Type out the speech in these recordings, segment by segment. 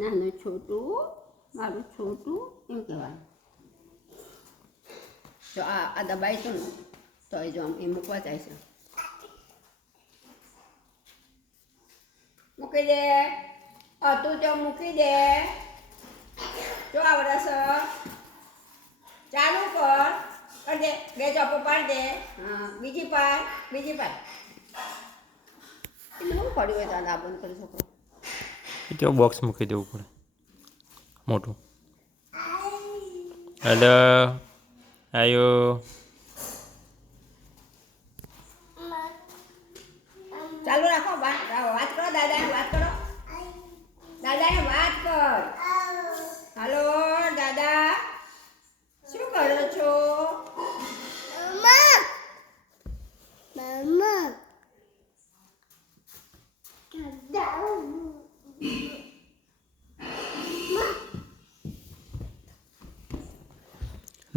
નાનું છોટું મારું છોટું એમ કહેવાનું. જો આ દબાઈશું ને તો એ જો આમ એ મૂકવા જાય છે. મૂકી દે તું જો મૂકી દે. જો આવડે છે ચાલુ કર દે. બે ચોપો પાડી દે. હા બીજી પાડ એટલે શું પડ્યું હોય તો આ બંધ કરી છોકરો. તો બોક્સ મૂકી દેવું પડે મોટું. હેલો આયો. ચાલુ રાખો. વાત કરો દાદાને વાત કરો. દાદાને વાત કર. હાલો દાદા શું કરો છો?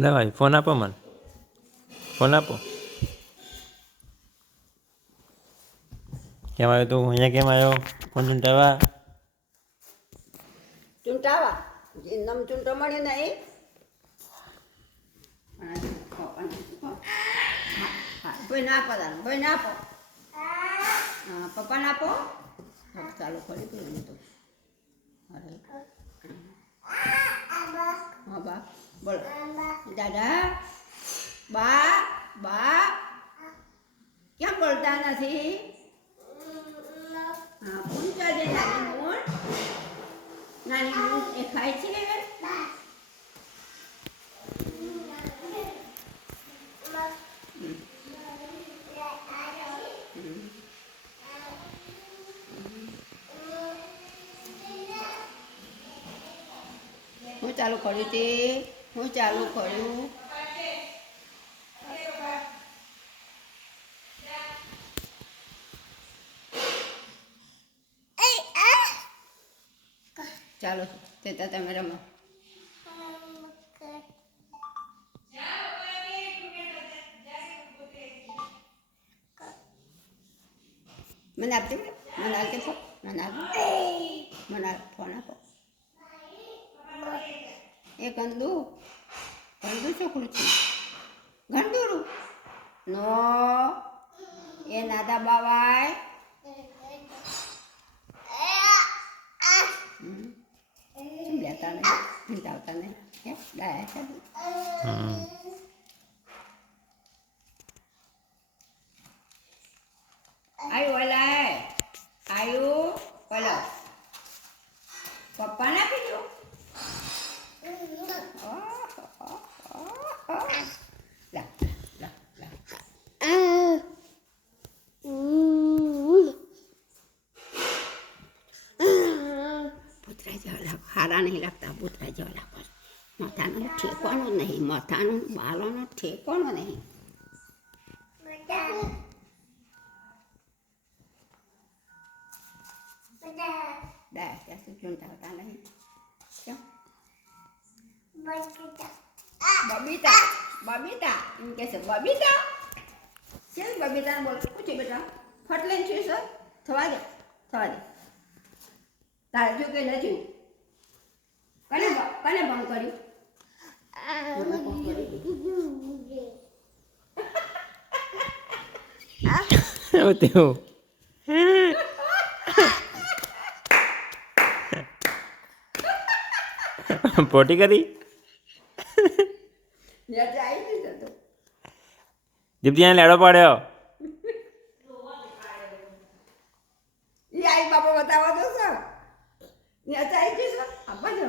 લે ભાઈ ફોન આપો મને. ફોન આપો. કેમ આવ્યો તું અહીંયા? કેમ આવ્યો ફોન ચૂંટાવા? ચૂંટાવા નમ ચૂંટો મળે નહીં. ભાઈ ના આપો તારે. ભાઈ ના આપો. હા પપ્પા ના આપો. ચાલુ કરી દઉં તો. અરે હા બા બોલો. દાદા બા કેમ બોલતા નથી? હા પૂછા દે નાની મૂન એ ખાય છે. હું ચાલુ કર્યું તે હું ચાલુ કર્યું. ચાલો તે તમે રમો. મને આપજો. મને આપજો ફોન. મને ફોન આપો. એ ગંદુ છોકરું છે. ગંદુરું નો એ નાદા બાવાય. લેતા નહીં હિંતાવતા નહીં. હે ડાયા છે. આયુ ઓલો પપ્પા ના પીધું. ભૂતરા જેવા લાગો. હારા નહીં લાગતા. ભૂતરા જેવા લાગો. માથાનું ઠેકવાનું નહીં. માથાનું બાલોનું ઠેકવાનું નહીં. ડાયા ત્યાં ચૂંટાવતા નહીં. બબીતા એમ કે છે. બબીતા કેમ બબીતા બોલ પૂછી બેટા. ફટ લઈને છું સર થવા દે તારે જો કે નથી. કને ભંગ કર્યું? તેવું પોટી કરી દીપ્તિ લેડો પાડ્યો. આઈ બાપા બતાવો તો સર. ચાઈ જઈશ આપવા જો.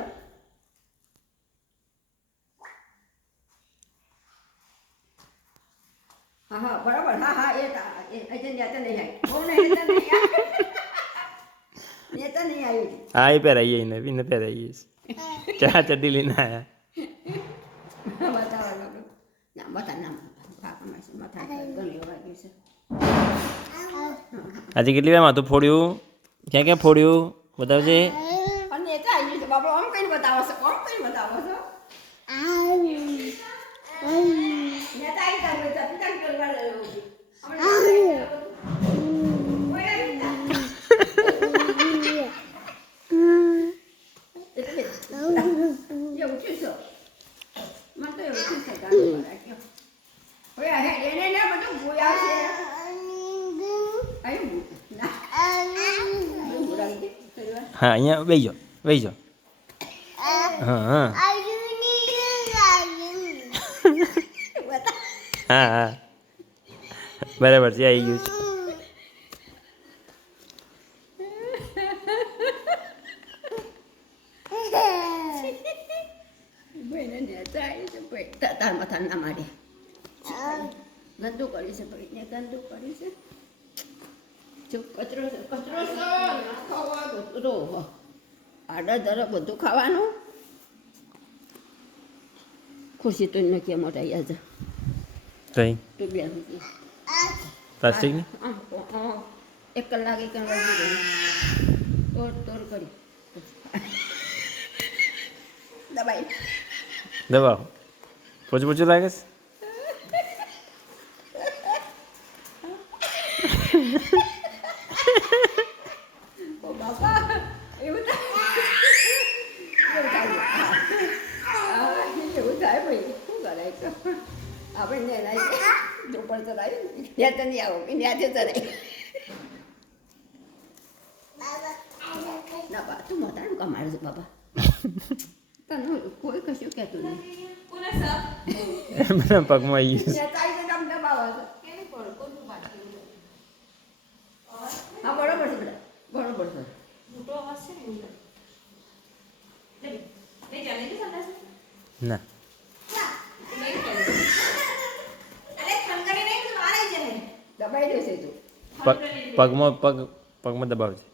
હા બરાબર. હા એ નહીં આવી. નેતા નહીં આવી. હા એ પહેરાઈએ નવીને પહેરાઈએ. ચા ચડ્ડી લઈને આવ્યા. આજે કેટલી વાર માથું ફોડ્યું? ક્યાં ફોડ્યું બતાવજે. બાપા આમ કઈ બતાવો છો. હા અહીંયા બેસી જાઓ બેસી જાઓ હા હા હા હા બરાબર છે આવી ગયું છે ભાઈને નેચાય છે ભાઈ તાર માથા ના મારે ગંદુ કરી છે ભાઈ ને ગંદુ કરી છે જો કચરો છે ના ખાવા બધું આડા ધરો બધું ખાવાનું ખુરશી તો નથી મોટા યાદ કઈ તું બે પ્લાસ્ટિકની એક કલાક એક તોડ કરી દબાઈ દબાવ પોચું પોચું લાગે છે ઓ બાપા એવું થાય એવું થાય ભાઈ શું કરાય તો આપણે ઉપર ચલાવી ત્યાં તો નહીં આવો ત્યાંથી ચલાવી ના બા તું મોટાનું કમાડે છે બાબા તને કોઈ કશું કહેતું નહીં મને પગમાં આવી ગયું હા બરોબર છે બેટા બરોબર છે ના દબાઈ દેશે તું પગમાં દબાવજે